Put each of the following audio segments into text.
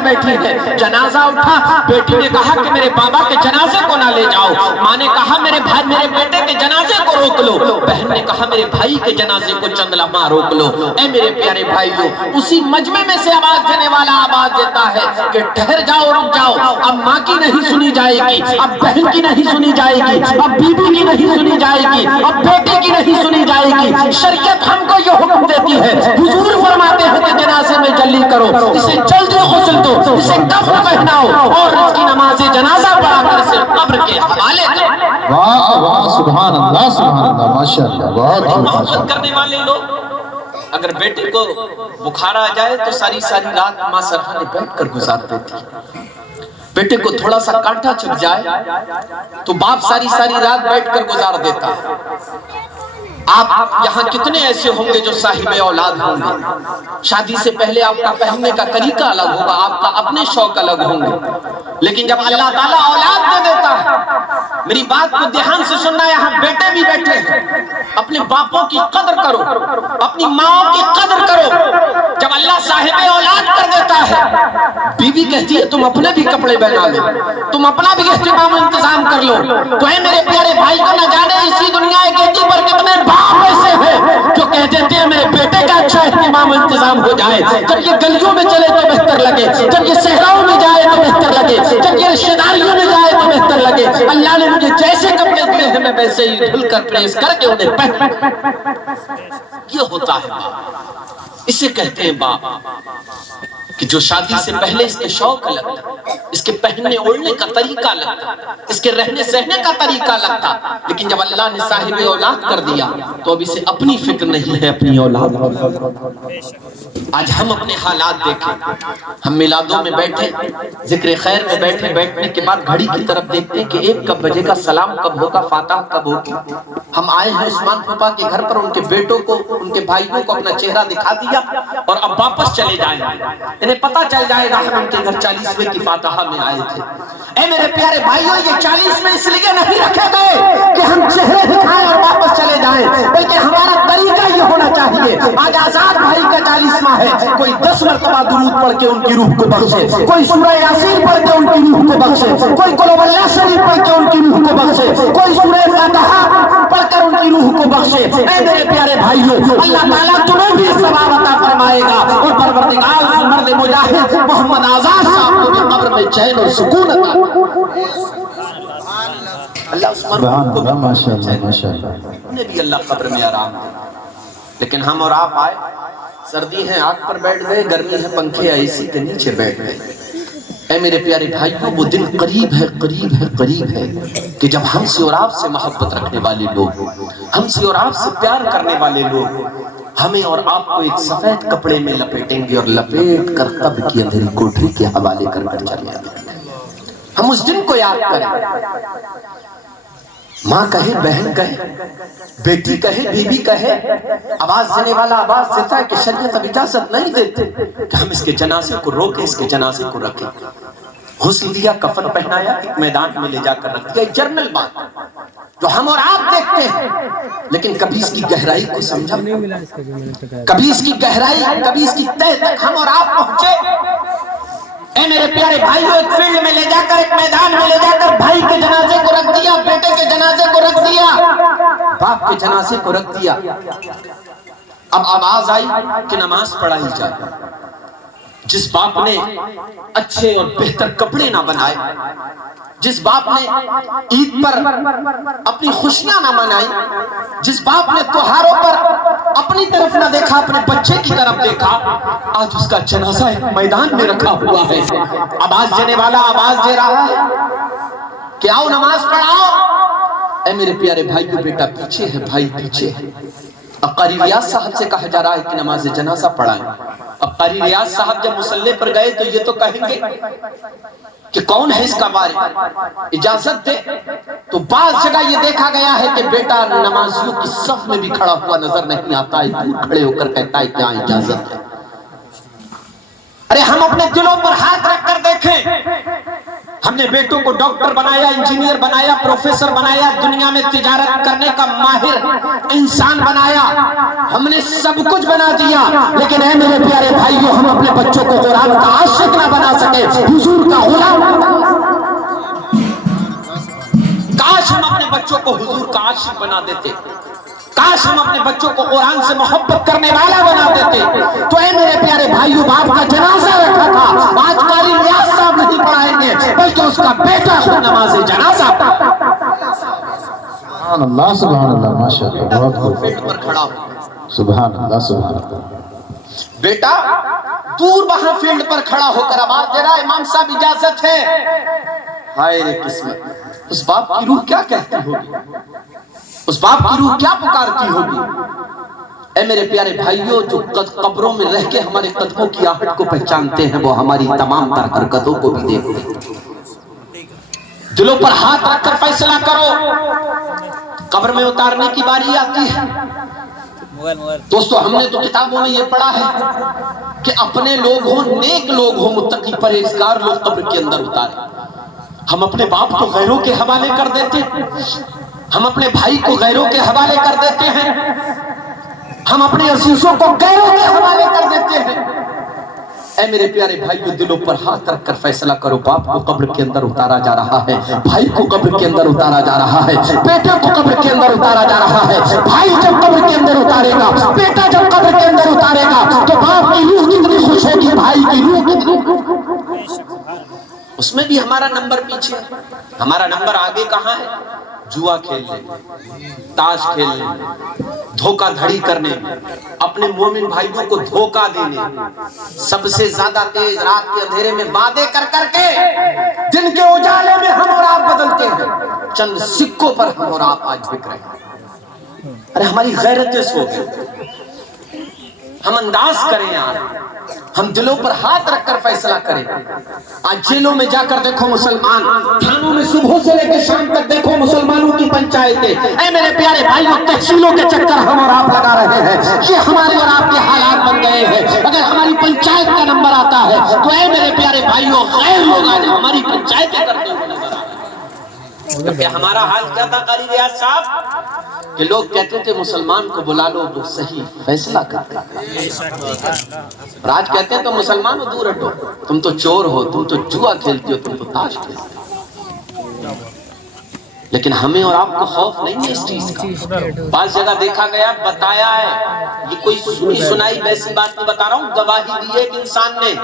یہاں بیٹھی ہے۔ جنازہ اٹھا، بیٹی نے کہا کہ میرے بابا کے جنازے کو نہ لے جاؤ، ماں نے کہا میرے بیٹے کے جنازے کو روک لو، بہن نے کہا میرے بھائی کے جنازے کو چند لمحہ روک لو۔ اے میرے پیارے بھائیو، اسی مجمع میں سے آواز دینے والا آواز دیتا ہے کہ ٹھہر جاؤ، رک جاؤ، اب ماں کی نہیں سنی جائے گی، اب بہن کی نہیں سنی جائے گی، اب بیوی کی نہیں سنی جائے گی، اب بیٹے کی نہیں سنی جائے گی۔ شریعت ہم کو یہ حکم دیتی ہے، حضور فرماتے ہیں کہ جنازے میں جلدی کرو، اسے جلدی غسل دو، اسے کفن پہناؤ اور اس کی نماز جنازہ پڑھا کر اسے قبر کے حوالے کرو۔ واہ واہ، سبحان اللہ سبحان اللہ، ماشاءاللہ، بہت بڑی ہی محبت کرنے والے لوگ، اگر بیٹے کو بخار آ جائے تو ساری رات ماں سرحانے بیٹھ کر گزارتے تھی۔ بیٹے کو تھوڑا سا کانٹا چبھ جائے تو باپ ساری رات بیٹھ کر گزار دیتا ہے۔ آپ یہاں کتنے ایسے ہوں گے جو صاحب اولاد ہوں گے؟ شادی سے پہلے آپ کا پہننے کا طریقہ الگ ہوگا، آپ کا اپنے شوق الگ ہوں گے، لیکن جب اللہ تعالیٰ اولاد دے دیتا ہے، میری بات کو دھیان سے سننا، یہاں بیٹے بھی بیٹھے ہیں، اپنے باپوں کی قدر کرو، اپنی ماں کی قدر کرو۔ جب اللہ صاحب اولاد کر دیتا ہے، بیوی کہتی ہے تم اپنے بھی کپڑے پہنا لو، تم اپنا بھی اہتمام انتظام کر لو۔ تو اے میرے پیارے بھائی کو نہ جانے اسی دنیا کے پر کتنے باپ ایسے ہیں جو کہہ دیتے ہیں میرے بیٹے کا اچھا اہتمام انتظام ہو جائے، جب یہ گلیوں میں چلے تو بہتر لگے، جب یہ صحراؤں میں جائے تو بہتر لگے، جب یہ رشتہ داریوں میں جائے تو بہتر لگے۔ اللہ نے مجھے جیسے کپڑے دیے ہیں میں ویسے ہی دھل کر پریس کر کے انہیں پہن۔ یہ ہوتا ہے باپ، اسے کہتے ہیں باپ، کہ جو شادی سے پہلے اس کے شوق الگ تھا، اس کے پہننے اوڑھنے کا طریقہ الگ تھا، اس کے رہنے سہنے کا طریقہ الگ تھا، لیکن جب اللہ نے صاحب اولاد کر دیا تو اب اسے اپنی فکر نہیں ہے اپنی اولاد۔ آج ہم اپنے حالات دیکھیں، ہم میلادوں میں بیٹھے، ذکر خیر میں بیٹھے، بیٹھنے کے بعد گھڑی کی طرف دیکھتے ہیں کہ 1 کب بجے گا، سلام کب ہوگا، فاتحہ کب ہوگی۔ ہم آئے ہیں عثمان پھوپھا کے گھر پر، ان کے بیٹوں کو، ان کے بھائیوں کو اپنا چہرہ دکھا دیا اور اب واپس چلے جائیں گے، انہیں پتا چل جائے گا کہ ہم ان کے گھر 40ویں کی فاتحہ میں آئے تھے۔ اے میرے پیارے بھائیوں، یہ 40 میں اس لیے نہیں رکھے گئے کہ ہم چہرے دکھائیں اور واپس چلے جائیں، بلکہ ہمارا طریقہ یہ ہونا چاہیے۔ آج آزاد بھائی کا 40واں ہے، کوئی 10 مرتبہ درود پڑھ کے ان کی روح کو بخشے، کوئی سورہ یاسین پڑھ کے ان کی روح کو بخشے، کوئی قل هو اللہ شریف پڑھ کے ان کی روح کو بخشے، کوئی سورہ فاتحہ پڑھ کر ان کی روح کو بخشے۔ اے میرے پیارے بھائیوں، اللہ تعالیٰ تمہیں بھی ثواب عطا فرمائے گا اور پروردگار مرد مجاہد محمد آزاد صاحب کو بھی قبر میں چین اور سکون عطا فرمائے۔ اللہ عثمان کو بھی ماشاءاللہ ماشاءاللہ، انہیں بھی اللہ قبر میں آرام دے۔ لیکن ہم اور آپ آئے، سردی ہے آگ پر بیٹھ گئے، گرمی ہے پنکھے اے سی کے نیچے بیٹھ گئے۔ اے میرے پیارے بھائیوں، وہ دن قریب ہے قریب ہے قریب ہے کہ جب ہم سے اور آپ سے محبت رکھنے والے لوگ، ہم سے اور آپ سے پیار کرنے والے لوگ ہمیں اور آپ کو ایک سفید کپڑے میں لپیٹیں گے اور لپیٹ کر قبر کی اندھیری کوٹری کے حوالے کر کر چلے جائیں گے۔ ہم اس دن کو یاد کریں، ماں کہے، بہن کہے، بیٹی کہے، بیوی کہے، آواز دینے والا آواز دیتا ہے کہ شریعت اب اجازت نہیں دیتے کہ ہم اس کے جنازے کو روکیں، اس کے جنازے کو رکھیں۔ غسل دیا، کفن پہنایا، ایک میدان میں لے جا کر رکھ دیا، ایک جرنل بات جو ہم اور آپ دیکھتے ہیں، لیکن کبھی اس کی گہرائی کو سمجھا، کبھی اس کی گہرائی، کبھی اس کی تہ تک ہم اور آپ پہنچے۔ اے میرے پیارے بھائیوں، ایک فیلڈ میں لے جا کر، ایک میدان میں لے جا کر بھائی کے جنازے کو رکھ دیا، بیٹے کے جنازے کو رکھ دیا، باپ کے جنازے کو رکھ دیا۔ اب آواز آئی کہ نماز پڑھائی جائے۔ جس باپ نے اچھے اور بہتر کپڑے نہ بنائے، جس باپ نے عید پر اپنی خوشیاں نہ منائی، جس باپ نے تہواروں پر اپنی طرف نہ دیکھا، اپنے بچے کی طرف دیکھا، آج اس کا جنازہ ایک میدان میں رکھا ہوا ہے۔ آواز دینے والا آواز دے رہا ہے کہ آؤ نماز پڑھاؤ۔ اے میرے پیارے بھائیو، بیٹا پیچھے ہے، بھائی پیچھے ہے۔ اب قاری ریاض صاحب سے کہا جا رہا ہے کہ نماز جنازہ پڑھائیں۔ اب قاری ریاض صاحب جب مصلی پر گئے تو یہ تو کہیں گے کہ کون ہے اس کا وارث، اجازت دے۔ تو بعض جگہ یہ دیکھا گیا ہے کہ بیٹا نمازیوں کی صف میں بھی کھڑا ہوا نظر نہیں آتا ہے، دور کھڑے ہو کر کہتا ہے کیا اجازت ہے۔ ارے ہم اپنے دلوں پر ہاتھ رکھ کر دیکھیں، ہم نے بیٹوں کو ڈاکٹر بنایا، انجینئر بنایا، پروفیسر بنایا، دنیا میں تجارت کرنے کا ماہر انسان بنایا، ہم نے سب کچھ بنا دیا، لیکن اے میرے پیارے بھائیوں، ہم اپنے بچوں کو قرآن کا عاشق نہ بنا سکے عاشق بنا دیتے، کاش ہم اپنے بچوں کو قرآن سے محبت کرنے والا بنا دیتے۔ تو اے میرے پیارے بھائیو، باپ کا جنازہ رکھا تھا، آج قاری ریاض صاحب نہیں پڑھائیں گے بلکہ اس کا بیٹا خود نماز جنازہ سبحان اللہ ماشاء اللہ، بہت خوب، فیلڈ پر کھڑا ہو۔ سبحان اللہ سبحان اللہ۔ بیٹا دور وہاں فیلڈ پر کھڑا ہو کر آواز دے رہا ہے، امام صاحب اجازت ہے۔ ہائے رے قسمت، اس باپ کی روح کیا کہتی ہوگی، اس باپ کی روح کیا پکارتی ہوگی۔ اے میرے پیارے بھائیوں، جو قبروں میں رہ کے ہمارے قدموں کی آہٹ کو پہچانتے ہیں، وہ ہماری تمام تر حرکتوں کو بھی دیکھتے ہیں۔ دلوں پر ہاتھ رکھ کر فیصلہ کرو، قبر میں اتارنے کی باری آتی ہے۔ دوستو، ہم نے تو کتابوں میں یہ پڑھا ہے کہ اپنے لوگ ہوں، نیک لوگ ہوں، متقی پرہیزگار لوگ قبر کے اندر اتارے۔ ہم اپنے باپ کو غیروں کے حوالے کر دیتے ہیں، ہم اپنے بھائی کو غیروں کے حوالے کر دیتے ہیں، ہم اپنے عزیزوں کو غیروں کے حوالے کر دیتے ہیں۔ اے میرے پیارے بھائیو، دلوں پر ہاتھ رکھ کر فیصلہ کرو، باپ کو قبر کے اندر اتارا جا رہا ہے، بھائی کو قبر کے اندر اتارا جا رہا ہے، بیٹے کو قبر کے اندر اتارا جا رہا ہے۔ بھائی جب قبر کے اندر اتارے گا، بیٹا جب قبر کے اندر اتارے گا، تو باپ کی روح کتنی خوش ہوگی، بھائی کی روح کتنی، اس میں بھی ہمارا نمبر پیچھے ہے، ہمارا نمبر آگے کہاں ہے؟ جوا کھیلنے، تاش کھیلنے، دھوکہ دھڑی کرنے، اپنے مومن بھائیوں کو دھوکہ دینے، سب سے زیادہ تیز رات کے اندھیرے میں وعدے کر کر کے دن کے اجالے میں ہم اور آپ بدلتے ہیں۔ چند سکوں پر ہم اور آپ آج بک رہے ہیں۔ ارے ہماری غیرتیں سو گئی، ہم انداز کریں یار، ہم دلوں پر ہاتھ رکھ کر فیصلہ کریں۔ آج جیلوں میں جا کر دیکھو مسلمان، تھانوں میں صبح سے لے کے شام تک دیکھو مسلمانوں کی پنچایتیں۔ اے میرے پیارے بھائیوں، تحصیلوں کے چکر ہم اور آپ لگا رہے ہیں، یہ ہمارے اور آپ کے حالات بن گئے ہیں۔ اگر ہماری پنچایت کا نمبر آتا ہے تو اے میرے پیارے بھائیوں، غیر لوگ آج ہماری پنچایتیں کرتے ہوئے نظر آ رہے ہیں۔ کہ ہمارا حال کیا تھا قاری ریاض صاحب، کہ لوگ کہتے تھے مسلمان کو بلا لو وہ صحیح فیصلہ کرتے ہیں، اور آج کہتے ہیں تو مسلمان ہو دور ہٹو، تم تو چور ہو، تم تو جوا کھیلتی ہو، تم تو تاش کھیلتی ہو۔ لیکن ہمیں اور آپ کو خوف نہیں ہے اس چیز کا۔ بعض جگہ دیکھا گیا، بتایا ہے، یہ کوئی سنی سنائی ویسی بات نہیں بتا رہا ہوں، گواہی دی ہے ایک انسان نے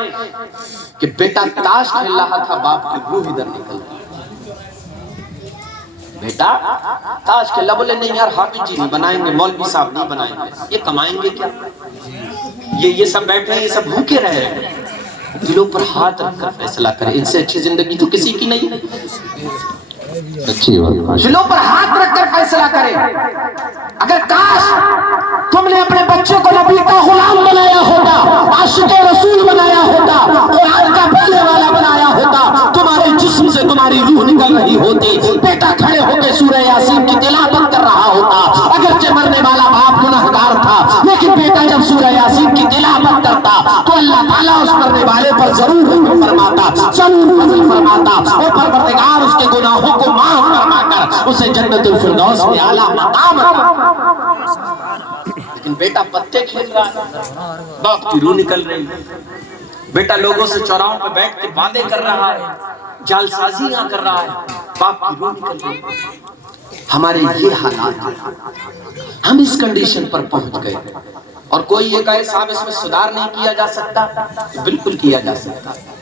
کہ بیٹا تاش کھیل رہا تھا، باپ کی روح ادھر نکل گئی۔ بیٹا تاش کھیلا، بولے نہیں یار حافظ جی نہیں بنائیں گے، مولوی صاحب نہیں بنائیں گے، یہ کمائیں گے کیا، یہ سب بیٹھے ہیں، یہ سب بھوکے رہ رہے ہیں۔ دلوں پر ہاتھ رکھ کر فیصلہ کریں، ان سے اچھی زندگی تو کسی کی نہیں۔ دلوں پر ہاتھ رکھ کر فیصلہ کریں۔ اگر کاش تم نے اپنے بچے کو نبی کا غلام بنایا ہوتا، عاشق رسول بنایا ہوتا، قرآن کا پڑھنے والا بنایا ہوتا، تمہارے جسم سے تمہاری روح نکل رہی ہوتی، بیٹا کھڑے ہو کے سورہ یاسین کی تلاوت کر رہا ہوتا۔ اگرچہ مرنے والا باپ گنہگار تھا، لیکن بیٹا جب سورہ یاسین کی تلاوت کرتا تو اللہ تعالیٰ اس مرنے والے پر ضرور رحم فرماتا، ضرور فضل فرماتا، اور پروردگار اس کے گناہوں کو معاف فرما کر اسے جنت الفردوس میں اعلیٰ مقام عطا۔ لیکن بیٹا پتے کھیل رہا ہے، باپ کی روح نکل رہی ہے، بیٹا لوگوں سے چوراہوں پہ بیٹھ کے وعدے کر رہا ہے، جال سازیاں کر رہا ہے، باپ کی روح نکل رہی ہے۔ ہمارے یہ حالات ہیں، ہم اس کنڈیشن پر پہنچ گئے، اور کوئی یہ کہے صاحب اس میں سدھار نہیں کیا جا سکتا، بالکل کیا جا سکتا ہے،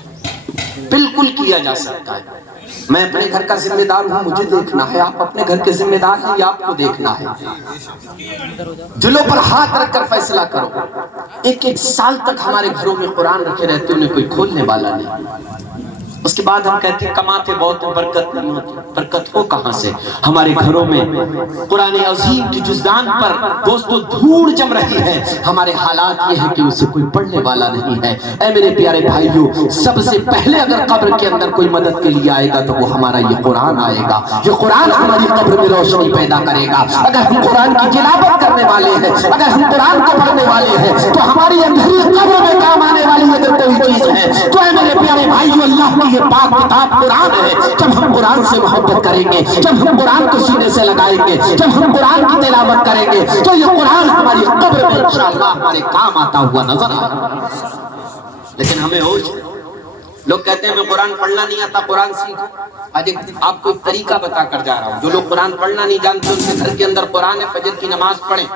بالکل کیا جا سکتا ہے۔ میں اپنے گھر کا ذمہ دار ہوں، مجھے دیکھنا ہے، آپ اپنے گھر کے ذمہ دار ہیں، یہ آپ کو دیکھنا ہے۔ دلوں پر ہاتھ رکھ کر فیصلہ کرو۔ ایک سال تک ہمارے گھروں میں قرآن رکھے رہتے، انہیں کوئی کھولنے والا نہیں۔ اس کے بعد ہم کہتے ہیں کماتے بہت برکت نہیں ہوتی، برکت ہو کہاں سے؟ ہمارے گھروں میں قرآن عظیم کی جزدان پر دوستو دھوڑ جم رہی ہے، ہمارے حالات یہ ہے کہ اسے کوئی پڑھنے والا نہیں ہے۔ اے میرے پیارے بھائیوں، سب سے پہلے اگر قبر کے اندر کوئی مدد کے لیے آئے گا تو وہ ہمارا یہ قرآن آئے گا، یہ قرآن ہماری قبر میں روشنی پیدا کرے گا۔ اگر ہم قرآن کی تلاوت کرنے والے ہیں، اگر ہم قرآن کو پڑھنے والے ہیں، تو ہماری اندھیری قبر میں کام آنے والی اگر کوئی چیز ہے تو اے میرے پیارے بھائیوں، اللہ کی یہ پاک کتاب قرآن ہے۔ جب ہم قرآن سے محبت کریں گے، جب ہم قرآن کو سینے سے لگائیں گے، جب ہم قرآن کی تلاوت کریں گے تو یہ قرآن ہماری قبر میں انشاءاللہ ہمارے کام آتا ہوا نظر آئے گا۔ لیکن ہمیں ہوش لوگ کہتے ہیں میں قرآن پڑھنا نہیں آتا، قرآن سیکھو۔ آج آپ کو ایک طریقہ بتا کر جا رہا ہوں۔ جو لوگ قرآن پڑھنا نہیں جانتے ان کے گھر کے اندر قرآن ہے، فجر کی نماز پڑھیں،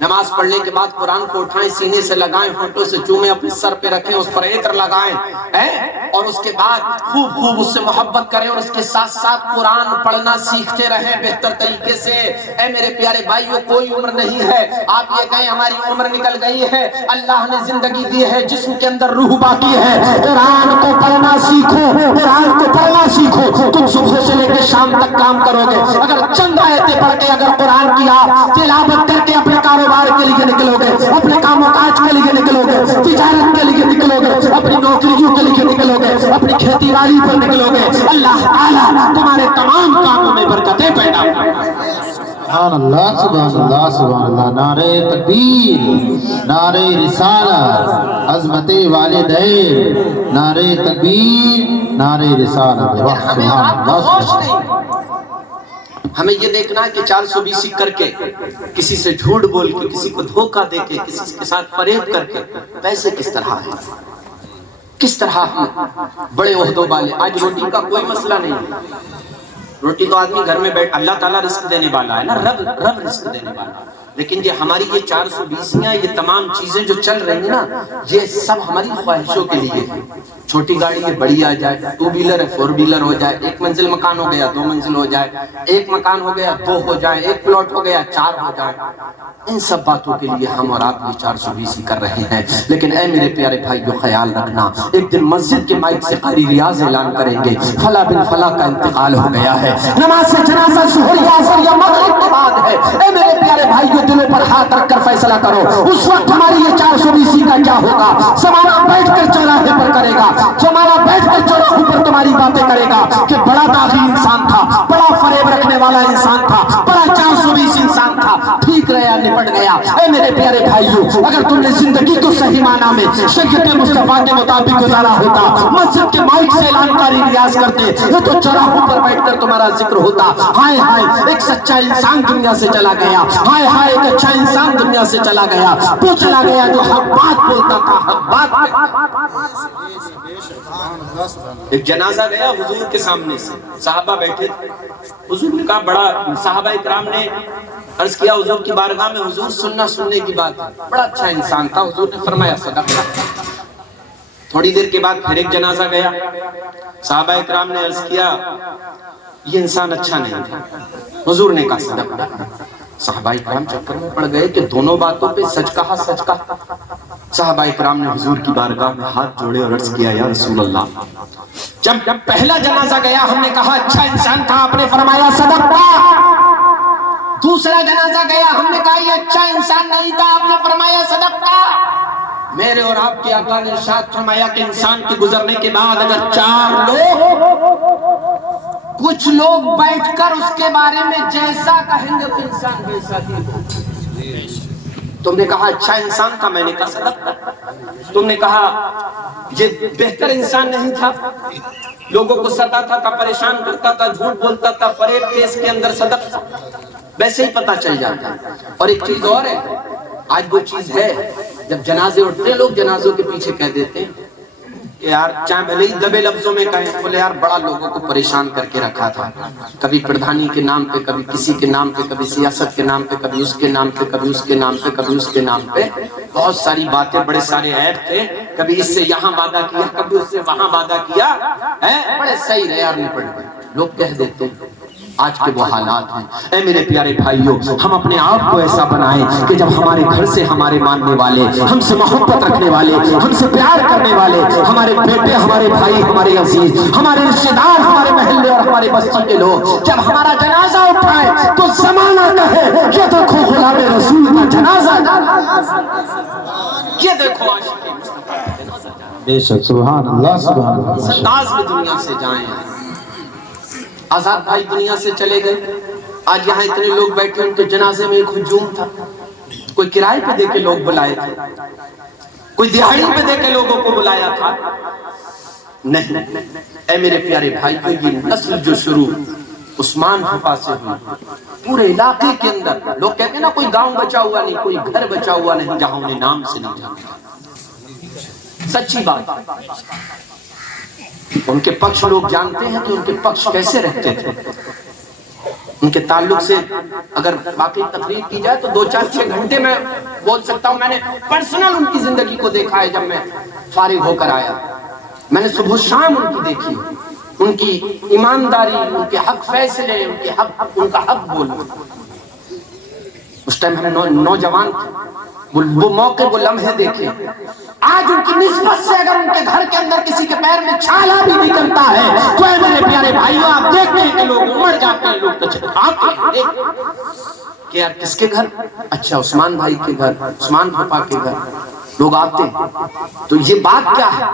نماز پڑھنے کے بعد قرآن کو اٹھائیں، سینے سے لگائیں، ہونٹوں سے چومیں، اپنے سر پہ رکھیں، اس پر عطر لگائیں، اور اس کے بعد خوب اس سے محبت کریں، اور اس کے ساتھ ساتھ قرآن پڑھنا سیکھتے رہیں بہتر طریقے سے۔ اے میرے پیارے بھائیو، کوئی عمر نہیں ہے آپ یہ کہیں ہماری عمر نکل گئی ہے، اللہ نے زندگی دی ہے، جسم کے اندر روح باقی ہے۔ قرآن کو پڑھنا سیکھو، قرآن کو پڑھنا سیکھو، تم صبح سے لے کے شام تک کام کرو گے۔ اگر چند آیتیں پڑھ کے اگر قرآن کی آپ تلاوت کر کے اپنے کاروبار کے لیے نکلو گے، اپنے کام و کاج کے لیے نکلو گے، تجارت کے لیے نکلو گے، اپنی نوکریوں کے لیے نکلو گے، اپنی کھیتی باڑی پر نکلو گے، اللہ تعالیٰ تمہارے تمام کاموں میں برکتیں پیدا فرمائے۔ سبحان اللہ سبحان اللہ سبحان اللہ۔ نعرہ تکبیر، نعرہ رسالت، عظمت والدین، نعرہ تکبیر، نعرہ رسالت۔ ہمیں آپ کو ہوش نہیں، ہمیں یہ دیکھنا ہے کہ 420 کر کے، کسی سے جھوٹ بول کے، کسی کو دھوکہ دے کے، کسی کے ساتھ فریب کر کے پیسے کس طرح ہیں، کس طرح ہم بڑے عہدوں والے۔ آج روٹی کا کوئی مسئلہ نہیں ہے، روٹی تو آدمی گھر میں بیٹھ، اللہ تعالیٰ رزق دینے والا ہے نا، رب رزق دینے والا ہے، لیکن یہ ہماری یہ 420 یہ تمام چیزیں جو چل رہی ہیں نا، یہ سب ہماری خواہشوں کے لیے ہے۔ چھوٹی گاڑی ہے بڑی آ جائے، 2 ویلر ہے 4 ویلر ہو جائے، 1 منزل مکان ہو گیا 2 منزل ہو جائے، 1 مکان ہو گیا 2 ہو جائے، 1 پلاٹ ہو گیا 4 ہو جائے، ان سب باتوں کے لیے ہم اور آپ یہ 420 کر رہے ہیں۔ لیکن اے میرے پیارے بھائی جو خیال رکھنا، ایک دن مسجد کے مائک سے قاری ریاض اعلان کریں گے، فلاں بن فلاں کا انتقال ہو گیا ہے، نماز سے جنازہ ظہر یا عصر یا مغرب کے بعد ہے۔ اے میرے پیارے بھائی جو دلوں پر ہاتھ رکھ کر فیصلہ کرو، اس وقت ہماری یہ 420 کا کیا ہوگا؟ زمانہ بیٹھ کر چوراہے پر کرے گا، زمانہ بیٹھ کر چوراہوں پر تمہاری باتیں کرے گا کہ بڑا داغی انسان تھا، بڑا فریب رکھنے والا انسان تھا، بڑا 420 انسان تھا، ٹھیک رہا نپٹ گیا۔ اے میرے پیارے بھائیو، اگر تم نے زندگی کو صحیح معنی میں شریعت مصطفیٰ کے مطابق گزارا ہوتا، مسجد کے مائک سے اعلان کاری ریاض کرتے، یہ تو چوراہوں پر بیٹھ کر تمہارا ذکر ہوتا۔ ہائے ہائے ایک سچا انسان دنیا سے چلا گیا، ہائے ہائے ایک اچھا انسان دنیا سے چلا گیا، وہ چلا گیا جو حق بات بولتا تھا، حق بات پہ۔ ایک جنازہ گیا حضور کے سامنے سے، صحابہ بیٹھے تھے، حضور نے کہا بڑا، صحابہ اکرام نے عرض کیا حضور کی بارگاہ میں، حضور سننے کی بات ہے، بڑا اچھا انسان تھا۔ حضور نے فرمایا صدقہ۔ تھوڑی دیر کے بعد پھر ایک جنازہ گیا، صحابہ اکرام نے عرض کیا یہ انسان اچھا نہیں تھا، حضور نے کہا صدقہ۔ صحابہ اکرام چکر میں پڑ گئے کہ دونوں باتوں پہ سچ کہا سچ کہا۔ صحابہ اکرام نے حضور کی بارگاہ میں ہاتھ جوڑے اور عرض کیا یا رسول اللہ، جب پہلا جنازہ گیا ہم نے کہا اچھا انسان تھا، آپ نے فرمایا صدقہ۔ دوسرا جنازہ گیا ہم نے کہا یہ اچھا انسان نہیں تھا، آپ نے فرمایا صدقہ۔ میرے اور آپ کے آقا نے ارشاد فرمایا کہ انسان کے گزرنے کے بعد اگر 4 لوگ، کچھ لوگ بیٹھ کر اس کے بارے میں جیسا کہیں گے تو انسان ویسا ہی ہوگا۔ تم نے کہا اچھا انسان تھا، میں نے کہا صدقہ۔ تم نے کہا یہ بہتر انسان نہیں تھا، لوگوں کو ستاتا تھا، پریشان کرتا تھا، جھوٹ بولتا تھا، فریب تھے اس کے اندر، صدقہ۔ ویسے ہی پتہ چل جاتا ہے۔ اور ایک چیز اور ہے، آج وہ چیز ہے جب جنازے اٹھتے ہیں لوگ جنازوں کے پیچھے کہہ دیتے ہیں کہ یار چاہے بھلے ہی دبے لفظوں میں کہیں، بولے یار بڑا لوگوں کو پریشان کر کے رکھا تھا، کبھی پردھانی کے نام پہ، کبھی کسی کے نام پہ، کبھی سیاست کے نام پہ، کبھی اس کے نام پہ، کبھی اس کے نام پہ، کبھی اس کے نام پہ، بہت ساری باتیں، بڑے سارے عیب تھے، کبھی اس سے یہاں وعدہ کیا، کبھی اس سے وہاں وعدہ کیا، بڑے صحیح رہے یار نپٹ گئے، لوگ کہہ دیتے ہیں۔ آج کے وہ حالات ہیں۔ اے میرے پیارے بھائیوں، ہم اپنے آپ کو ایسا بنائیں کہ جب ہمارے گھر سے ہمارے ماننے والے، ہم سے محبت رکھنے والے، ہم سے پیار کرنے والے، ہمارے بیٹے، ہمارے بھائی، ہمارے عزیز، ہمارے رشتہ دار، ہمارے محلے اور ہمارے بستی کے لوگ جب ہمارا جنازہ اٹھائے تو زمانہ کہے یہ دیکھو غلام رسول کا جنازہ، یہ دیکھو عاشق مصطفیٰ کا جنازہ۔ بے شک سبحان اللہ سبحان اللہ۔ انداز میں دنیا سے جائیں۔ آزاد بھائی دنیا سے چلے گئے، آج یہاں اتنے لوگ بیٹھے، ان کے جنازے میں ایک ہجوم تھا، کوئی کرائے پہ دے کے لوگ بلائے تھے، کوئی دہاڑی پہ دے کے لوگوں کو بلایا تھا، نہیں۔ اے میرے پیارے بھائی، یہ نسل جو شروع عثمان حفا سے ہوئی، پورے علاقے کے اندر لوگ کہتے ہیں نا کوئی گاؤں بچا ہوا نہیں، کوئی گھر بچا ہوا نہیں جہاں انہیں نام سے نہیں جانتا، سچی بات۔ ان کے پکش لوگ جانتے ہیں کہ ان کے پکش کیسے رہتے تھے. ان کے تعلق سے اگر باقی تقریر کی جائے تو 2-4-6 گھنٹے میں بول سکتا ہوں. میں نے پرسنل ان کی زندگی کو دیکھا ہے. جب میں فارغ ہو کر آیا میں نے صبح شام ان کی دیکھی, ان کی ایمانداری, ان کے حق فیصلے, ان کا حق بولنا. اس ٹائم ہم نوجوان تھے, وہ موقع وہ لمحے دیکھے. آج ان کی نسبت سے اگر ان کے گھر کے اندر کسی کے پیر میں چھالا بھی نکلتا ہے تو اے میرے پیارے بھائیوں آپ دیکھتے ہیں کہ لوگ مر جاتے ہیں, لوگ کہ یار کس کے گھر, اچھا عثمان بھائی کے گھر, عثمان پاپا کے گھر لوگ آتے. تو یہ بات کیا ہے؟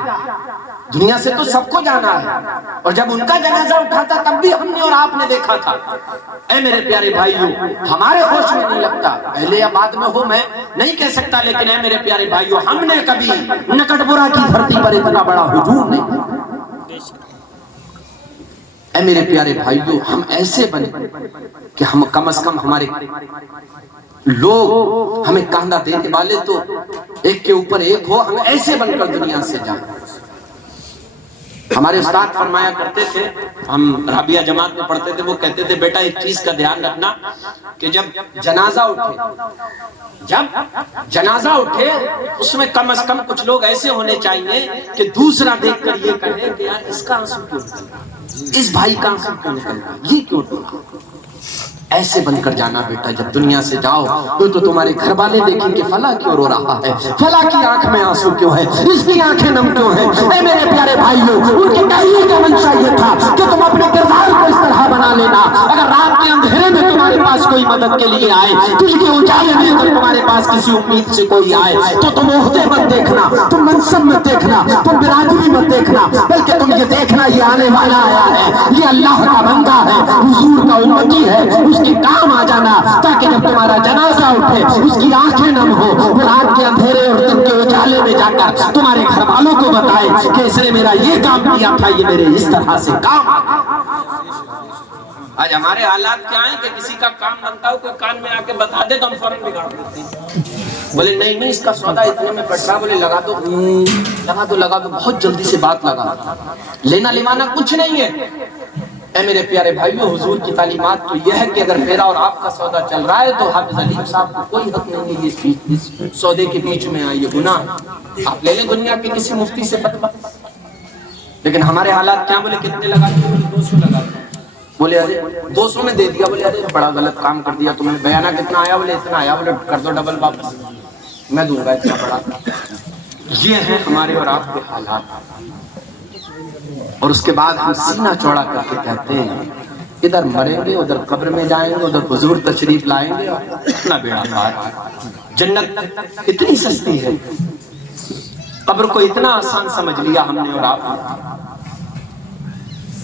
دنیا سے تو سب کو جانا ہے, اور جب ان کا جنازہ اٹھا تھا تب بھی ہم نے اور آپ نے دیکھا تھا. اے میرے پیارے بھائیوں ہمارے ہوش میں نہیں لگتا, پہلے یا بعد میں ہو میں نہیں کہہ سکتا, لیکن اے میرے پیارے بھائیوں ہم نے کبھی نکٹبرا کی دھرتی پر اتنا بڑا ہجوم نہیں. اے میرے پیارے بھائیوں ہم ایسے بنے کہ ہم کم از کم ہمارے لوگ ہمیں کاندھا دینے والے تو ایک کے اوپر ایک ہو, ہم ایسے بن کر دنیا سے جائیں. ہمارے استاد فرمایا کرتے تھے, ہم رابعہ جماعت میں پڑھتے تھے, وہ کہتے تھے بیٹا ایک چیز کا دھیان رکھنا کہ جب جنازہ اٹھے اس میں کم از کم کچھ لوگ ایسے ہونے چاہیے کہ دوسرا دیکھ کر یہ کہے کہ یار اس کا آنسو کیوں نکل رہا, اس بھائی کا آنسو کیوں نکل رہا, یہ کیوں ٹوٹا. ایسے بن کر جانا بیٹا, جب دنیا سے جاؤ تو تمہارے گھر والے دیکھیں کہ فلاں کیوں رو رہا ہے, فلاں کی آنکھ میں آنسو کیوں ہے, اس کی آنکھیں نم کیوں ہیں. اے میرے پیارے بھائیوں ان کی کہنے کا منشا یہ تھا کہ تم اپنے کردار کو اس طرح بنا لینا, اگر رات کے اندھیرے میں تمہارے پاس کوئی مدد کے لیے آئے, دل کے اجالے میں اگر تمہارے پاس کسی امید سے کوئی آئے تو تم عہدے مت دیکھنا, تم منصب مت دیکھنا, تم برادری مت دیکھنا, بلکہ تم یہ دیکھنا یہ آنے والا آیا ہے, یہ اللہ کا بندہ ہے, حضور کا امتی ہے, اس کے کام آ جانا, تاکہ جب تمہارا جنازہ اٹھے اس کی آنکھیں نم ہو, وہ رات کے اندھیرے اور دن کے اجالے میں جا کر تمہارے گھر والوں کو بتائے کہ اس نے میرا یہ کام کیا تھا, یہ میرے اس طرح سے کام. آج ہمارے حالات کیا ہیں کہ کسی کا کام بنتا ہو کوئی کان میں آ کے بتا دے تو ہم فوراً بگاڑ دیتے ہیں. بولے نہیں اس کا سودا اتنے میں پڑ رہا, بولے لگا دو, بہت جلدی سے بات لگا, لینا لیوانا کچھ نہیں ہے. اے میرے پیارے بھائیوں حضور کی تعلیمات تو یہ ہے کہ اگر میرا اور آپ کا سودا چل رہا ہے تو حافظ علیم صاحب کو کوئی حق نہیں ہے اس سودے کے بیچ میں آئے, یہ گناہ. آپ لے لیں دنیا کے کسی مفتی سے فتویٰ, لیکن ہمارے حالات کیا, بولے کتنے لگا دیں, بولے 200 لگا دیں, بولے ارے 200 میں دے دیا, بولے ارے بڑا غلط کام کر دیا تم نے, بیانہ کتنا آیا, بولے اتنا آیا, بولے کر دو ڈبل واپس, میں دوں گا اتنا بڑا. یہ ہے ہمارے اور آپ کے حالات. اور اس کے بعد ہم سینہ چوڑا کر کے کہتے ہیں ادھر مریں گے, ادھر قبر میں جائیں گے, ادھر حضور تشریف لائیں گے, اتنا بیڑا پار. جنت اتنی سستی ہے, قبر کو اتنا آسان سمجھ لیا ہم نے اور آپ نے.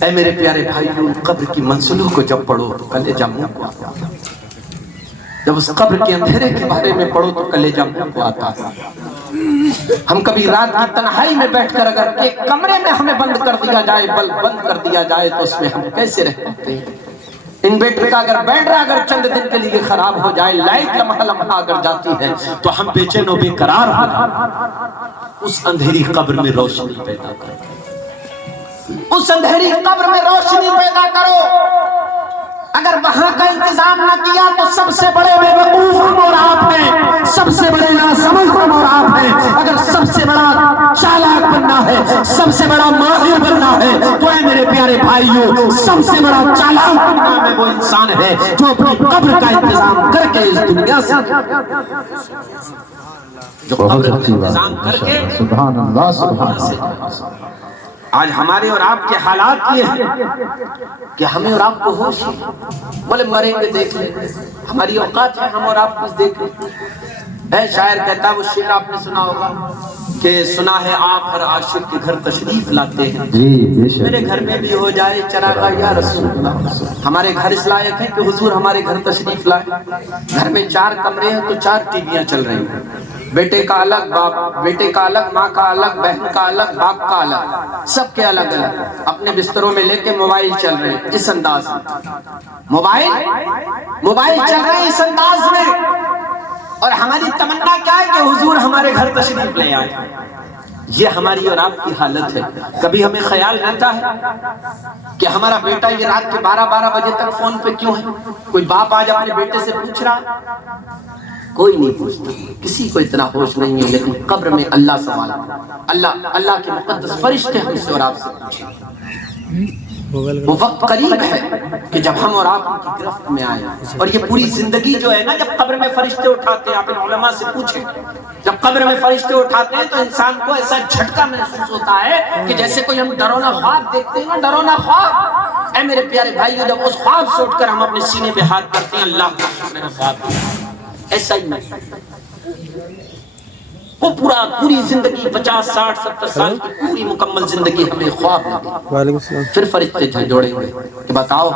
اے میرے پیارے بھائیوں قبر کی منزلوں کو جب پڑھو تو کلیجہ منہ کو آتا ہے, جب اس قبر کے اندھیرے کے بارے میں پڑھو تو کلیجہ منہ کو آتا ہے. ہم کبھی رات کی تنہائی میں بیٹھ کر اگر ایک کمرے میں ہمیں بند کر دیا جائے, بلب بند کر دیا جائے, تو اس میں ہم کیسے رہ سکتے ہیں. انویٹر کا اگر بیٹری اگر چند دن کے لیے خراب ہو جائے, لائٹ لمحہ لمحہ اگر جاتی ہے تو ہم بے چین و بے قرار ہو جاتے. اس اندھیری قبر میں روشنی پیدا کرو, اس اندھیری قبر میں روشنی پیدا کرو. اگر وہاں کا انتظام نہ کیا تو سب سے بڑے بے وقوف ہم اور آپ ہیں, سب سے بڑے ناسمجھ ہم اور آپ ہیں. اگر سب سے بڑا چالاک بننا ہے, سب سے بڑا ماہر بننا ہے, تو اے میرے پیارے بھائیوں سب سے بڑا چالاک بننا میں وہ انسان ہے جو اپنی قبر کا انتظام کر کے اس دنیا سے, جو قبر کا انتظام کر کے سبحان اللہ سبحان اللہ. آج ہمارے اور آپ کے حالات یہ ہیں کہ ہمیں اور آپ کو ہوش ہے, بولے مریں گے دیکھ لیں, ہماری اوقات ہے ہم اور آپ کچھ دیکھ لیں. اے شاعر کہتا ہے, وہ شعر آپ نے سنا ہوگا کہ سنا ہے آپ ہر عاشق کے گھر تشریف لاتے ہیں, میرے گھر میں بھی ہو جائے چراغاہ یا رسول اللہ. ہمارے گھر اس لائق ہے کہ حضور ہمارے گھر تشریف لائے. گھر میں 4 کمرے ہیں تو 4 ٹی ویاں چل رہی ہیں, بیٹے کا الگ, باپ بیٹے کا الگ, ماں کا الگ, بہن کا الگ, باپ کا الگ, سب کے الگ الگ, اپنے بستروں میں لے کے موبائل چل رہے ہیں اس انداز میں, موبائل چل رہے ہیں اس انداز میں. اور ہماری تمنا کیا ہے کہ حضور ہمارے گھر تشریف لے آئے. یہ ہماری اور آپ کی حالت ہے. کبھی ہمیں خیال رہتا ہے کہ ہمارا بیٹا یہ رات کے 12 بجے تک فون پہ کیوں ہے؟ کوئی باپ آج اپنے بیٹے سے پوچھ رہا؟ کوئی نہیں پوچھتا، کسی کو اتنا ہوش نہیں ہے. لیکن قبر میں اللہ سوال، اللہ کے مقدس فرشتے ہم سے اور آپ سے پوچھیں. وہ وقت قریب ہے کہ جب ہم اور آپ ان کی گرفت میں آئیں. اور یہ پوری زندگی جو ہے نا، جب قبر میں فرشتے اٹھاتے ہیں، آپ ان علماء سے پوچھیں، جب قبر میں فرشتے اٹھاتے ہیں تو انسان کو ایسا جھٹکا محسوس ہوتا ہے کہ جیسے کوئی ہم ڈرونا خواب دیکھتے ہیں نا، ڈرونا خواب. اے میرے پیارے بھائیو، جب اس خواب سے اٹھ کر ہم اپنے سینے پہ ہاتھ کرتے ہیں، اللہ کا شکر ہے خواب دیا. ایسا ہی نہیں، وہ پوری زندگی 50 60 70 سال کی پوری مکمل زندگی ہمیں خواب لگے. پھر فرشتے جھنجھوڑیں گے کہ بتاؤ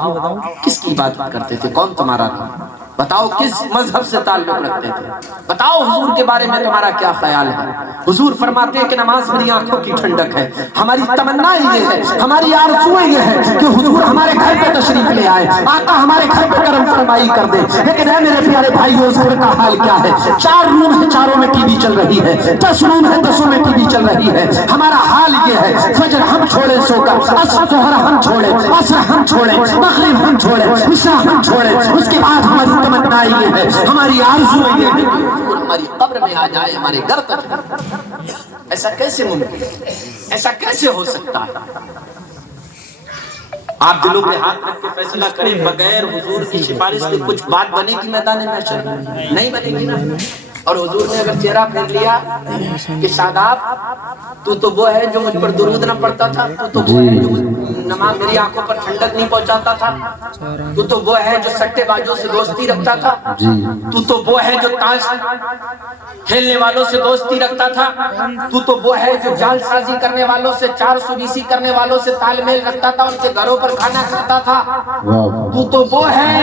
کس کی عبادت کرتے تھے، کون تمہارا تھا، بتاؤ کس مذہب سے تعلق رکھتے تھے، بتاؤ حضور کے بارے میں تمہارا کیا خیال ہے. حضور فرماتے ہیں کہ نماز میری آنکھوں کی ٹھنڈک ہے. ہماری تمنا یہ ہے، ہماری آرزو یہ ہے کہ حضور ہمارے گھر پہ تشریف لے آئے، آقا ہمارے گھر پہ کرم فرمائی کر دے. لیکن اے میرے پیارے بھائیو، اس گھر کا حال کیا ہے؟ 4 روم ہے، چاروں میں ٹی وی چل رہی ہے. 10 روم ہے، 10 میں ٹی وی چل رہی ہے. ہمارا حال یہ ہے، فجر ہم چھوڑے سو کر، ظہر ہم چھوڑے، عصر ہم چھوڑے، مغرب ہم چھوڑے، عشاء ہم چھوڑے. اس کے بعد ہماری تمنا یہ ہے، ہماری آرزو یہ ہے کہ حضور ہماری قبر میں آ جائے، ہمارے گھر تک. ایسا کیسے ممکن ہے؟ ایسا کیسے ہو سکتا ہے؟ آپ دلوں پہ ہاتھ رکھ کے فیصلہ کریں، بغیر حضور کی سفارش کے کچھ بات بنے گی میدان محشر؟ نہیں بنے گی نا. اور حضور نے اگر چہرہ پھیر لیا کہ شاداب تو وہ ہے جو مجھ پر درود نہ پڑتا تھا، تو وہ ہے جو نماز میری آنکھوں پر ٹھنڈک نہیں پہنچاتا تھا، تو وہ ہے جو سٹے بازوں سے دوستی رکھتا تھا، تو وہ ہے جو تاش کھیلنے والوں سے دوستی رکھتا تھا، تو وہ ہے جو جال سازی کرنے والوں سے، 420 کرنے والوں سے تال میل رکھتا تھا، ان کے گھروں پر کھانا کھاتا تھا. تو وہ ہے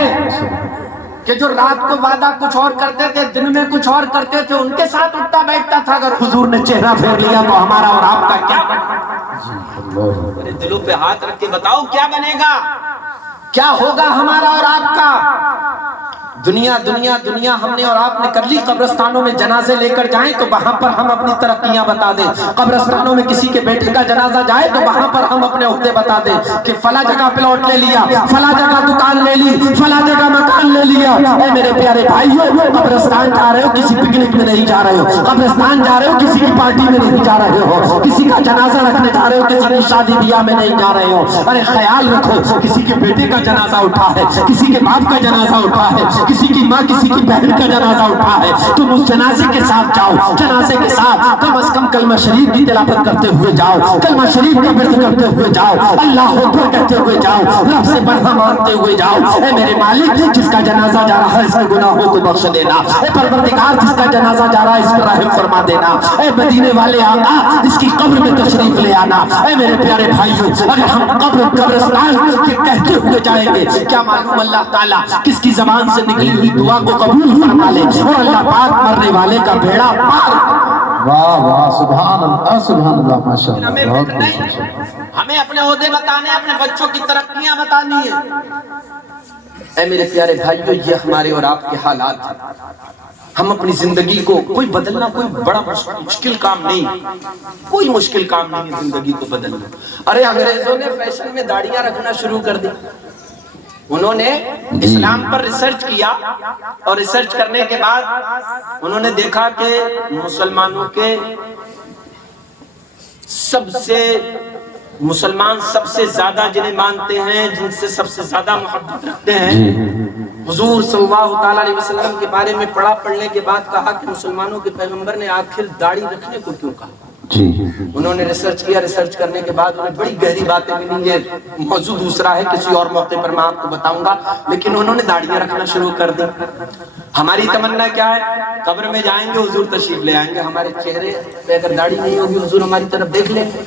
کہ جو رات کو وعدہ کچھ اور کرتے تھے، دن میں کچھ اور کرتے تھے، ان کے ساتھ اٹھتا بیٹھتا تھا. اگر حضور نے چہرہ پھیر لیا تو ہمارا اور آپ کا کیا بنے؟ میرے دلوں پہ ہاتھ رکھ کے بتاؤ کیا بنے گا، کیا ہوگا ہمارا اور آپ کا؟ دنیا دنیا دنیا ہم نے اور آپ نے کر لی. قبرستانوں میں جنازے لے کر جائیں تو وہاں پر ہم اپنی ترقیاں بتا دیں. قبرستانوں میں کسی کے بیٹے کا جنازہ جائے تو وہاں پر ہم اپنے عہدے بتا دیں کہ فلاں جگہ پلاٹ لے لیا، فلاں جگہ دکان لے لی، فلاں جگہ مکان لے لیا. اے میرے پیارے بھائیو، قبرستان جا رہے ہو کسی پکنک میں نہیں جا رہے ہو، قبرستان جا رہے ہو کسی کی پارٹی میں نہیں جا رہے ہو، کسی کا جنازہ رکھنے جا رہے ہو کسی کی شادی بیاہ میں نہیں جا رہے ہو. ارے خیال رکھو، کسی کے بیٹے کا جنازہ اٹھا ہے، کسی کے باپ کا جنازہ اٹھا ہے، کسی کی ماں کسی کی بہن کا جنازہ اٹھا ہے. تم اس جنازے کے ساتھ جاؤ، جنازے کے ساتھ کم از کم کلمہ شریف کی تلاوت کرتے ہوئے جاؤ، کلمہ شریف کا ورد کرتے ہوئے جاؤ، اللہ اکبر کہتے ہوئے جاؤ، رب سے برہا مانتے ہوئے جاؤ. اے میرے مالک، جس کا جنازہ جا رہا ہے اس کے گناہوں کو بخش دینا. اے پروردگار، جس کا جنازہ جا رہا ہے اس پر رحم فرما دینا. اے مدینے والے آقا، اس کی قبر میں تشریف لے آنا. اے میرے پیارے بھائیو، اگر ہم قبرستان کے کہتے ہوئے جائیں گے، کیا معلوم اللہ تعالیٰ کس کی زبان سے نکلی ہوئی دعا کو قبول فرما لے اور اللہ پاک مرنے والے کا بیڑا پار. واہ واہ، سبحان اللہ سبحان اللہ، ماشاءاللہ. ہمیں اپنے عہدے بتانے، اپنے بچوں کی ترقیاں بتانی ہیں. اے میرے پیارے بھائیو، یہ ہمارے اور آپ کے حالات ہیں. ہم اپنی زندگی کو کوئی بدلنا کوئی بڑا مشکل کام نہیں، کوئی مشکل کام نہیں ہے زندگی کو بدلنا. ارے انگریزوں نے فیشن میں داڑیاں رکھنا شروع کر دی. انہوں نے اسلام پر ریسرچ کیا اور ریسرچ کرنے کے بعد انہوں نے دیکھا کہ مسلمانوں کے مسلمان سب سے زیادہ جنہیں مانتے ہیں، جن سے سب سے زیادہ محبت رکھتے ہیں، حضور صلی اللہ تعالیٰ علیہ وسلم کے بارے میں پڑھنے کے بعد کہا کہ مسلمانوں کے پیغمبر نے آخر داڑھی رکھنے کو کیوں کہا. انہوں نے ریسرچ کیا، ریسرچ کرنے کے بعد انہیں بڑی گہری باتیں ملی. یہ موضوع دوسرا ہے، کسی اور موقع پر میں آپ کو بتاؤں گا. لیکن انہوں نے داڑیاں رکھنا شروع کر دی. ہماری تمنا کیا ہے؟ قبر میں جائیں گے حضور تشریف لے آئیں گے، ہمارے چہرے پہ اگر داڑھی نہیں ہوگی حضور ہماری طرف دیکھ لیں گے.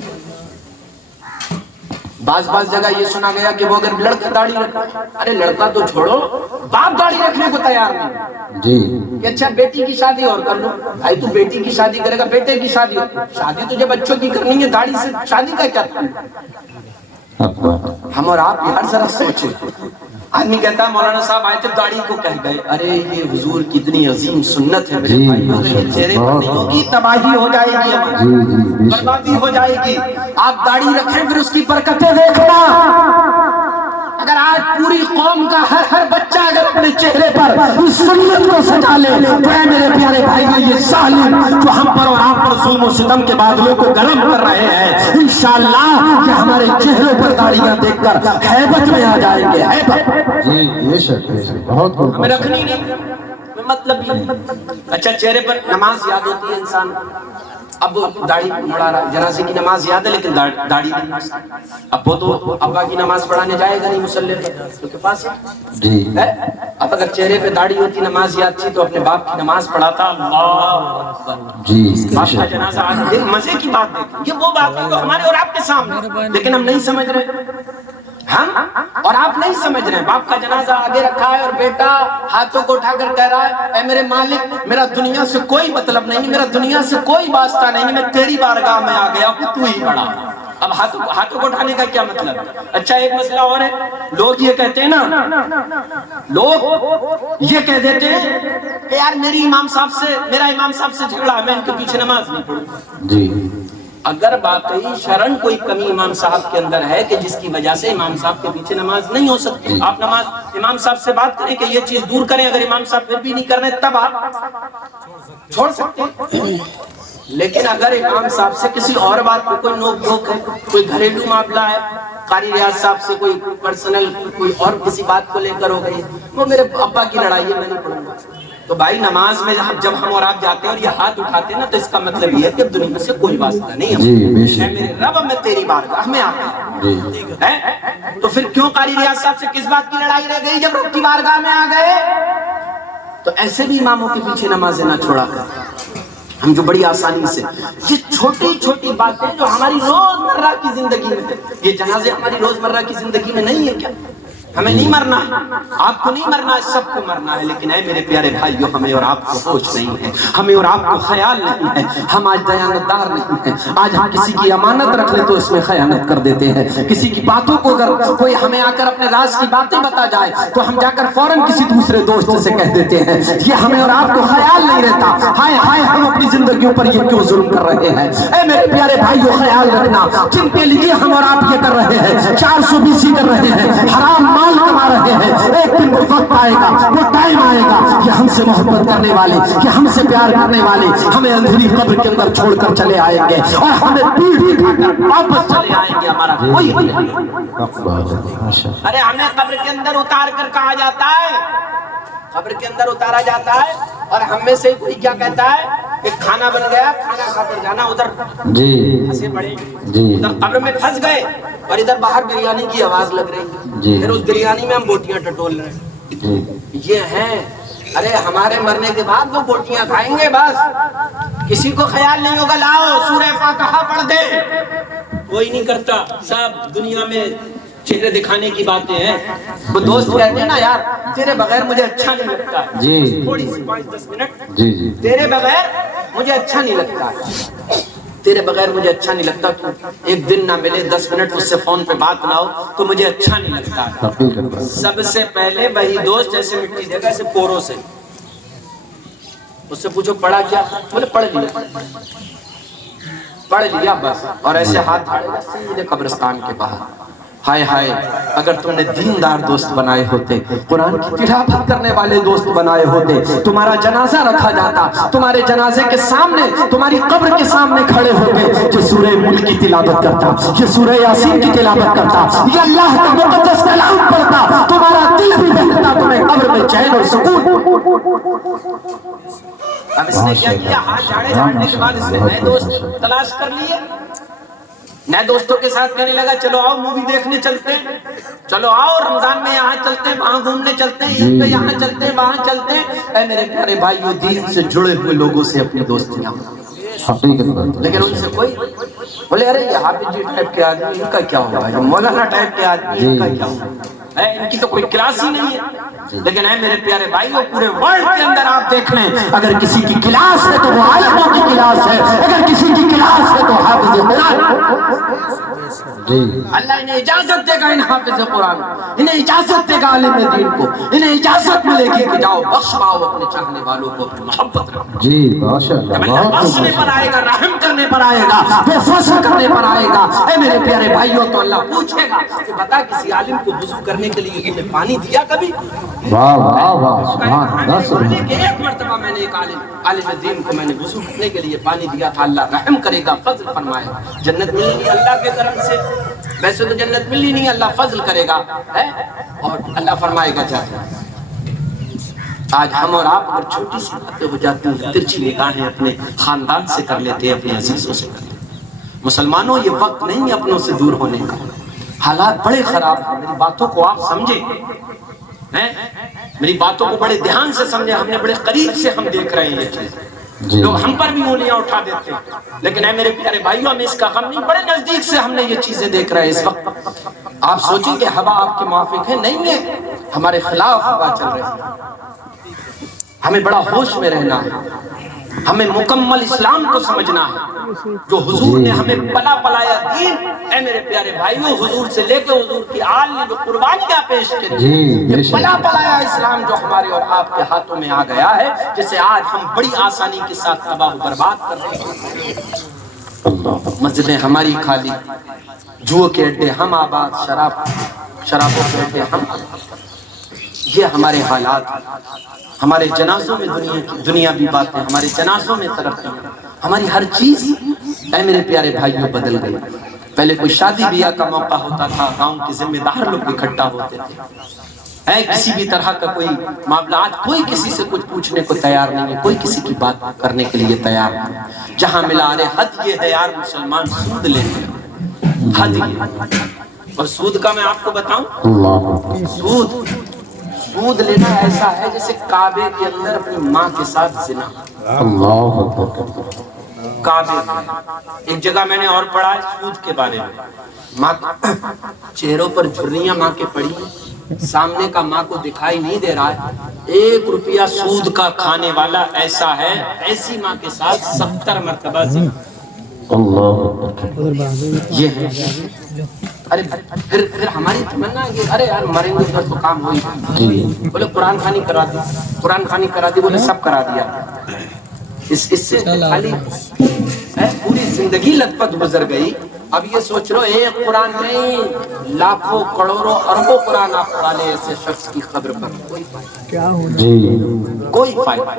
بعض جگہ یہ سنا گیا کہ وہ اگر لڑکا داڑھی رکھا، ارے لڑکا تو چھوڑو، باپ داڑھی رکھنے کو تیار نہیں جی کہ اچھا بیٹی کی شادی اور کر لو. بھائی تو بیٹی کی شادی کرے گا، بیٹے کی شادی شادی تجھے بچوں کی کرنی ہے، داڑھی سے شادی کا کیا؟ ہم اور آپ یار ذرا سوچیں، آدمی کہتا ہے مولانا صاحب آئے تھے داڑھی کو کہہ گئے، ارے یہ حضور کی اتنی عظیم سنت ہے میرے جی، بھائی، یہ چہرے پر نہیں ہوگی، تباہی ہو جائے گی ہماری، بربادی ہو جائے گی۔ آپ داڑھی رکھیں پھر اس کی برکتیں دیکھنا۔ اگر آج پوری قوم کا ہر بچہ اگر اپنے چہرے پر اس سنت کو سجا لے تو اے میرے پیارے بھائیو، یہ ظالم جو ہم پر اور آپ پر ظلم و ستم کے بادلوں کو گرم کر رہے ہیں، انشاءاللہ کہ ہمارے چہروں پر داڑیاں دیکھ کر ہیبت میں آ جائیں گے، ہیبت۔ جی بے شک بہت خوب، ہمیں رکھنی نہیں، مطلب یہ اچھا چہرے پر نماز یاد ہوتی ہے انسان، اب داڑھی مڑا رہا، جنازے کی نماز یاد ہے لیکن داڑھی نہیں، اب وہ تو ابا کی نماز پڑھانے جائے گا نہیں مصلی پر، تو کے پاس جی ہے۔ اب اگر چہرے پہ داڑھی ہوتی، نماز یاد تھی، تو اپنے باپ کی نماز پڑھاتا۔ اللہ جی باپ کا جنازہ آج دن مزے کی بات دیکھیں، یہ وہ بات ہے جو ہمارے اور آپ کے سامنے، لیکن ہم نہیں سمجھ رہے، ہم اور آپ نہیں سمجھ رہے ہیں۔ باپ کا جنازہ آگے رکھا ہے اور بیٹا ہاتھوں کو اٹھا کر کہہ رہا ہے، اے میرے مالک، میرا دنیا سے کوئی مطلب نہیں، میرا دنیا سے کوئی واسطہ نہیں، میں تیری بارگاہ میں آ گیا ہوں، تو ہی بڑا۔ اب ہاتھوں کو اٹھانے کا کیا مطلب ہے؟ اچھا ایک مسئلہ اور ہے، لوگ یہ کہتے ہیں نا، لوگ یہ کہہ دیتے ہیں کہ یار میرا امام صاحب سے جھگڑا ہے، میں ان کے پیچھے نماز نہیں پڑھوں۔ جی اگر واقعی شرعن کوئی کمی امام صاحب کے اندر ہے کہ جس کی وجہ سے امام صاحب کے پیچھے نماز نہیں ہو سکتی، آپ امام صاحب سے بات کریں کہ یہ چیز دور کریں، اگر امام صاحب پھر بھی نہیں کر رہے تب آپ چھوڑ سکتے ہیں۔ لیکن اگر امام صاحب سے کسی اور بات پہ کوئی نوک جھوک ہے، کوئی گھریلو معاملہ ہے، قاری ریاض صاحب سے کوئی پرسنل کوئی اور کسی بات کو لے کر ہو گئی، وہ میرے ابا کی لڑائی ہے، میں نہیں پڑھوں گا، تو بھائی نماز میں جب ہم اور آپ جاتے ہیں اور یہ ہاتھ اٹھاتے ہیں نا، تو اس کا مطلب یہ ہے کہ دنیا سے کوئی واسطہ نہیں ہے، جی بے شک، اے میرے رب میں تیری بارگاہ میں آ گیا ہے، تو پھر کیوں قاری ریاض صاحب سے کس بات کی لڑائی رہ گئی جب رب کی بارگاہ میں آ گئے؟ تو ایسے بھی اماموں کے پیچھے نمازیں نہ چھوڑا کر، ہم جو بڑی آسانی سے یہ چھوٹی چھوٹی باتیں جو ہماری روزمرہ کی زندگی میں ہے، یہ جنازے ہماری روزمرہ کی زندگی میں نہیں ہے کیا؟ ہمیں نہیں مرنا ہے، آپ کو نہیں مرنا ہے، سب کو مرنا ہے، لیکن اے میرے پیارے بھائیو، ہمیں اور آپ کو ہوش نہیں ہے، ہمیں اور آپ کو خیال نہیں ہے، ہم آج دیانتدار نہیں ہیں، آج ہم کسی کی امانت رکھ لیں تو اس میں خیانت کر دیتے ہیں، کسی کی باتوں کو اگر کوئی ہمیں آ کر اپنے راز کی باتیں بتا جائے تو ہم جا کر فوراً کسی دوسرے دوست سے کہہ دیتے ہیں، یہ ہمیں اور آپ کو خیال نہیں رہتا، ہائے ہائے ہم اپنی زندگیوں پر یہ کیوں ظلم کر رہے ہیں؟ اے میرے پیارے بھائیو خیال رکھنا، جن کے لیے ہم اور آپ یہ کر رہے ہیں، 420 کر رہے ہیں، حرام مال کما رہے ہیں، ایک دن وہ وقت آئے گا، وہ ٹائم آئے گا کہ ہم سے محبت کرنے والے، کہ ہم سے پیار کرنے والے ہمیں اندھیری قبر کے اندر چھوڑ کر چلے آئیں گے اور ہمیں پیٹ دکھا کر واپس چلے آئیں گے، ہمارا کوئی نہیں۔ ارے ہمیں قبر کے اندر اتار کر کہا جاتا ہے، قبر کے اندر اتارا جاتا ہے اور ہم میں سے کوئی کیا کہتا ہے کہ کھانا بن گیا، کھانا کھا کر جانا، ادھر جی ہنسے پڑے، جی ادھر قبر میں پھنس گئے اور ادھر باہر بریانی کی آواز لگ رہی، جی پھر اس بریانی میں ہم بوٹیاں ٹٹول رہے ہیں، جی یہ ہیں۔ ارے ہمارے مرنے کے بعد وہ بوٹیاں کھائیں گے، بس کسی کو خیال نہیں ہوگا لاؤ سورہ فاتحہ پڑھ دے، کوئی نہیں کرتا، سب دنیا میں چہرے دکھانے کی باتیں ہیں۔ وہ دوست کہتے ہیں نا یار تیرے بغیر مجھے اچھا نہیں لگتا ہے، جی تھوڑی سی 5-10 منٹ، جی جی تیرے بغیر مجھے اچھا نہیں لگتا ہے، تیرے بغیر مجھے اچھا نہیں لگتا، ایک دن نہ ملے 10 منٹ اس سے فون پہ بات نہ ہو تو مجھے اچھا نہیں لگتا ہے۔ سب سے پہلے وہی دوست جیسے مٹی دے گا، ایسے پوروں سے اس سے پوچھو پڑھا کیا، بولے پڑھ لیا بس، اور ایسے ہاتھ دھاڑے گا سیدھے قبرستان کے باہر۔ ہائے ہائے اگر تم نے دیندار دوست بنائے ہوتے، قرآن کی تلاوت کرنے والے دوست بنائے ہوتے، تمہارا جنازہ رکھا جاتا، تمہارے جنازے کے سامنے تمہاری قبر کے سامنے کھڑے ہوتے، یہ سورہ ملک کی تلاوت کرتا، یہ سورہ یاسین کی تلاوت کرتا، یہ اللہ کا مقدس کلام پڑھتا، تمہارا دل بھی بہلتا، تمہیں قبر میں چین اور سکون۔ اب اس نے کیا کیا، ہاتھ جھاڑنے کے بعد اس نے نئے دوست تلاش کر لیے، نئے دوستوں کے ساتھ کہنے لگا چلو آؤ مووی دیکھنے چلتے ہیں، چلو آؤ رمضان میں یہاں چلتے ہیں، وہاں گھومنے چلتے ہیں، عید پہ یہاں چلتے ہیں، وہاں چلتے ہیں۔ اے میرے پیارے بھائیو، دین سے جڑے ہوئے لوگوں سے اپنی دوستیاں، حقیقت بات لیکن ان سے کوئی بولے ارے یہ حافظ جی ٹائپ کے آدمی ان کا کیا ہوگا، جو مولانا ٹائپ کے آدمی ان کا کیا ہوگا، ان کی تو کوئی کلاس ہی نہیں ہے۔ لیکن اے میرے پیارے بھائیوں، پورے ورلڈ کے اندر آپ دیکھ لیں، اگر کسی کی کلاس ہے تو وہ عالموں کی کلاس ہے، اگر کسی کی کلاس ہے تو حافظ قرآن۔ جی اللہ انہیں اجازت دے گا، ان حافظ قرآن انہیں اجازت دے گا، عالم دین کو انہیں اجازت ملے گی کہ جاؤ بخش پاؤ اپنے چاہنے والوں کو اپنی محبت رکھو۔ جی ماشاءاللہ، جب اللہ بہت بخشنے پر خوب آئے گا، رحم کرنے پر آئے گا، وہ فضل کرنے پر آئے گا، اے میرے پیارے بھائیوں، تو اللہ پوچھے گا کہ بتا کسی عالم کو وضو کرنے کے لیے تم نے پانی دیا کبھی؟ واہ واہ واہ، سبحان اللہ کہ سبحان اللہ۔ ایک مرتبہ میں نے ایک عالم دین کو میں نے وضو کرنے کے لیے پانی دیا تھا، اللہ رحم کرے گا، فضل فرمائے گا، جنت ملے گی اللہ کے کرم سے، ویسے تو جنت ملی نہیں، اللہ فضل کرے گا اور اللہ فرمائے گا جاتا۔ آج ہم اور آپ اگر چھوٹی سی باتیں ہو جاتی ہیں، ترچھی نگاہیں اپنے خاندان سے کر لیتے ہیں، اپنے عزیزوں سے کر لیتے ہیں۔ مسلمانوں، یہ وقت نہیں ہے اپنوں سے دور ہونے کا، حالات بڑے خراب ہیں، میری باتوں کو آپ سمجھیں، میری باتوں کو بڑے دھیان سے سمجھیں، ہم نے بڑے قریب سے ہم دیکھ رہے ہیں یہ چیز، جی لوگ ہم پر بھی انگلیاں اٹھا دیتے ہیں، لیکن اے میرے پیارے بھائیوں، ہمیں اس کا غم نہیں، بڑے نزدیک سے ہم نے یہ چیزیں دیکھ رہے ہیں اس وقت۔ آپ سوچیں کہ ہوا آپ کے موافق ہے، نہیں ہے، ہمارے خلاف ہوا چل رہی ہے۔ ہمیں بڑا ہوش میں رہنا ہے، ہمیں مکمل اسلام کو سمجھنا ہے، جو حضور نے ہمیں پلا پلایا دین، اے میرے پیارے بھائیوں، حضور سے لے کے حضور کی آل نے جو قربانیاں پیش کی، یہ پلا پلایا اسلام جو ہمارے اور آپ کے ہاتھوں میں آ گیا ہے، جسے آج ہم بڑی آسانی کے ساتھ تباہ و برباد کر رہے ہیں۔ مسجدیں ہماری خالی، جوؤ کے اڈے ہم آباد، شرابوں کے اڈے ہم آباد، یہ ہمارے حالات ہیں۔ ہمارے جنازوں میں دنیاوی باتیں، ہمارے جنازوں میں ترقی، ہماری ہر چیز اے میرے پیارے بھائیوں بدل گئی۔ پہلے کوئی شادی بیاہ کا موقع ہوتا تھا، گاؤں کے ذمہ دار لوگ اکٹھا ہوتے تھے، کسی بھی طرح کا کوئی معاملات، کوئی کسی سے کچھ پوچھنے کو تیار نہیں ہے، کوئی کسی کی بات کرنے کے لیے تیار نہیں۔ جہاں ملا ارے حد یہ ہے یار مسلمان سود لیتے ہیں، حد یہ، اور سود کا میں آپ کو بتاؤں، سود لینا ایسا ہے جیسے کعبے کے اندر اپنی ماں کے ساتھ زنا۔ اللہ اکبر۔ کعبے میں ایک جگہ میں نے اور پڑھا ہے سود کے بارے میں، ماں چہروں پر جھریاں ماں کے پڑی، سامنے کا ماں کو دکھائی نہیں دے رہا ہے، 1 روپیہ سود کا کھانے والا ایسا ہے، ایسی ماں کے ساتھ 70 مرتبہ زنا۔ اللہ اکبر۔ یہ ہے ارے پھر ہماری تمنا ہے کہ ارے یار مریں گے تو کام ہوئی، بولے قرآن خوانی کرا دی، قرآن خوانی کرا دی، بولے سب کرا دیا، اس سے خالی پوری زندگی لت پت گزر گئی۔ اب یہ سوچ لو ایک قرآن نہیں، لاکھوں کروڑوں اربوں قرآن آپ پڑھا لے ایسے شخص کی قبر پر، کوئی فائدہ، کوئی فائدہ۔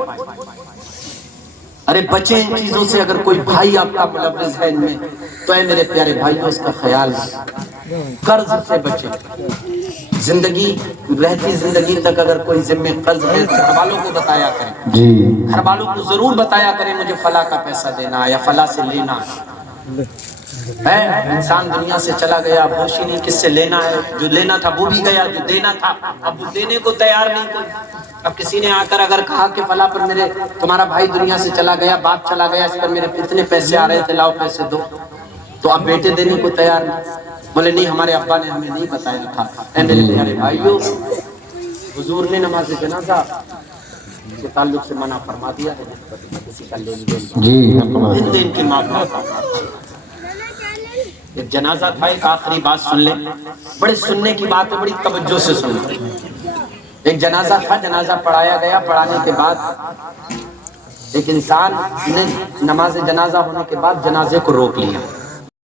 ارے بچیں ان چیزوں سے، اگر کوئی بھائی آپ کا ملوث ہے ان میں تو اے میرے پیارے بھائیوں اس کا خیال رکھیں، قرض سے بچیں، زندگی رہتی زندگی تک اگر کوئی ذمہ قرض ہے گھر والوں کو بتایا کریں، گھر والوں کو ضرور بتایا کریں مجھے فلاں کا پیسہ دینا یا فلاں سے لینا ہے۔ انسان دنیا سے چلا گیا، ہوش ہی نہیں کس سے لینا ہے، جو لینا تھا وہ بھی گیا، جو دینا تھا اب وہ دینے کو تیار نہیں کوئی۔ اب کسی نے آ کر اگر کہا کہ فلاں پر تمہارا بھائی دنیا سے چلا گیا، باپ چلا گیا، اس پر میرے اتنے پیسے آ رہے تھے، لاؤ پیسے دو، تو اب بیٹے دینے کو تیار نہیں، بولے نہیں ہمارے ابا نے ہمیں نہیں بتایا تھا۔ اے میرے پیارے بھائیوں، حضور نے نماز جنازہ کے تعلق سے منع فرما دیا ہے، کسی کا لین دین دین کے معاملات۔ ایک جنازہ تھا، ایک آخری بات سن لیں، بڑے سننے کی بات ہے، بڑی توجہ سے سن لیں۔ ایک جنازہ تھا، جنازہ پڑھایا گیا، پڑھانے کے بعد ایک انسان نے نماز جنازہ ہونے کے بعد جنازے کو روک لیا،